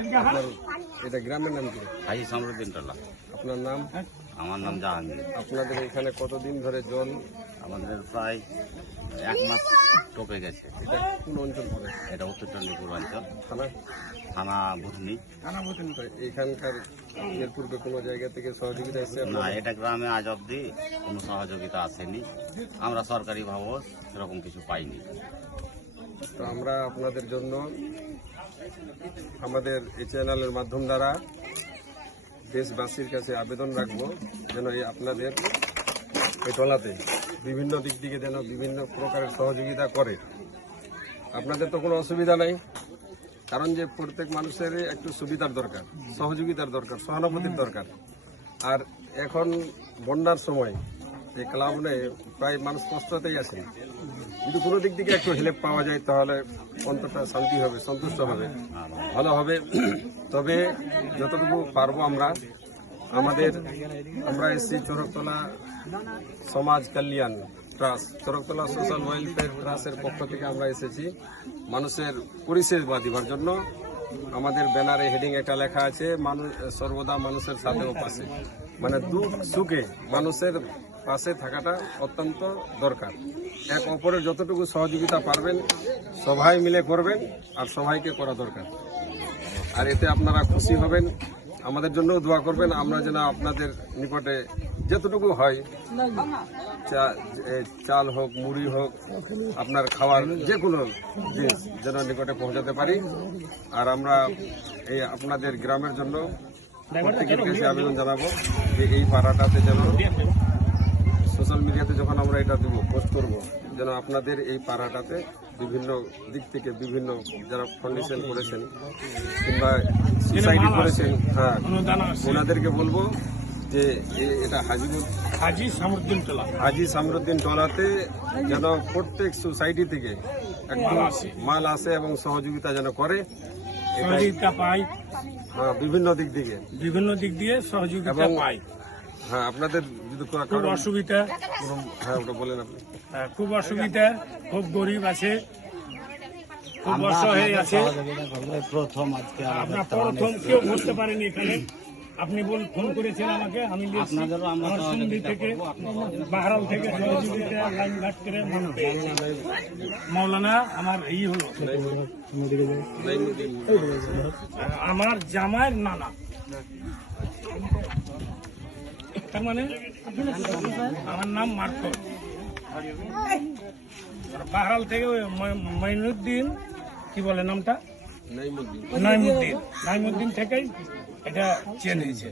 আপনার এটা গ্রামের নাম কি? হাজি সমরুদ্দিন টলা। আপনার নাম? আমার নাম জাহাঙ্গীর। আপনাদের এখানে কতদিন ধরে জল? আমাদের প্রায় 1 মাস টোপে গেছে। এটা কোন অঞ্চল পড়ে? এটা উত্তর চণ্ডীপুর অঞ্চল, থানা? থানা ভুতনি। তো এখানকার এর পূর্বে কোনো জায়গা থেকে সহযোগিতা এসেছে? না, এটা গ্রামে আজ অব্দি কোনো সহযোগিতা আসেনি। আমরা সরকারিভাবেও সেরকম কিছু পাইনি। তো আমরা আপনাদের জন্য আমাদের এই চ্যানেলের মাধ্যম দ্বারা দেশবাসীর কাছে আবেদন রাখবো যেন এই আপনাদের এই টলাতে বিভিন্ন দিক থেকে যেন বিভিন্ন প্রকারের সহযোগিতা করে। আপনাদের তো কোনো অসুবিধা নাই, কারণ যে প্রত্যেক মানুষের একটু সুবিধার দরকার, সহযোগিতার দরকার, সহানুভূতির দরকার। আর এখন বন্যার সময় এই ক্লাবনে প্রায় মানুষ কষ্টতেই আছেন। যদি কোনো দিক থেকে একটু হেল্প পাওয়া যায় তাহলে অন্তত শান্তি হবে, সন্তুষ্ট হবে, ভালো হবে। তবে যতটুকু পারবো আমরা এসছি চরকতলা সমাজ কল্যাণ ট্রাস্ট, চরকতলা সোশ্যাল ওয়েলফেয়ার ট্রাস্টের পক্ষ থেকে আমরা এসেছি মানুষের পরিষেবা দেওয়ার জন্য। আমাদের ব্যানারে হেডিং একটা লেখা আছে, মানুষ সর্বদা মানুষের সাথে ও পাশে, মানে দুঃখ সুখে মানুষের পাশে থাকাটা অত্যন্ত দরকার। এক অপরের যতটুকু সহযোগিতা পারবেন সবাই মিলে করবেন, আর সবাইকে করা দরকার। আর এতে আপনারা খুশি হবেন, আমাদের জন্যও দোয়া করবেন। আমরা যেন আপনাদের নিকটে যতটুকু হয়, চাল হোক, মুড়ি হোক, আপনার খাওয়ার যে কোনো জিনিস যেন নিকটে পৌঁছাতে পারি। আর আমরা এই আপনাদের গ্রামের জন্য প্রত্যেকের কাছে আবেদন জানাবো যে এই পাড়াটাতে যেন সোশ্যাল মিডিয়াতে যখন আমরা এটা দেবো, পোস্ট করবো, যেন আপনাদের এই পাড়াটাতে বিভিন্ন দিক থেকে বিভিন্ন যারা ফাউন্ডেশন করেছেন কিংবা সোসাইটি করেছেন, হ্যাঁ, ওনাদেরকে বলবো যে এটা হাজি সামরুদ্দিন টলাতে যেন প্রত্যেক সোসাইটি থেকে একটু মাল আসে এবং সহযোগিতা যেন করে, সহযোগিতা পাই। হ্যাঁ, বিভিন্ন দিক দিয়ে সহযোগিতা পাই। হ্যাঁ, আপনাদের যদি খুব অসুবিধা, হ্যাঁ ওটা বলেন আপনি। খুব অসুবিধা, খুব গরিব আছে, খুব অসহায় আছে। আপনার প্রথম কেউ বুঝতে পারেনি এখানে। আপনি ফোন করেছেন আমাকে, আমি আমার সন্ধি থেকে বাহারাল থেকে সহযোগিতা লাইন ঘাট করে মাওলানা আমার হলো আমার জামাইয়ের নানা, তার মানে আমার নাম মার্কর। বাহারাল থেকে মঈনুদ্দিন, কি বলে নামটা, নাইমুদ্দিন থেকেই এটা চেঞ্জ হয়েছে।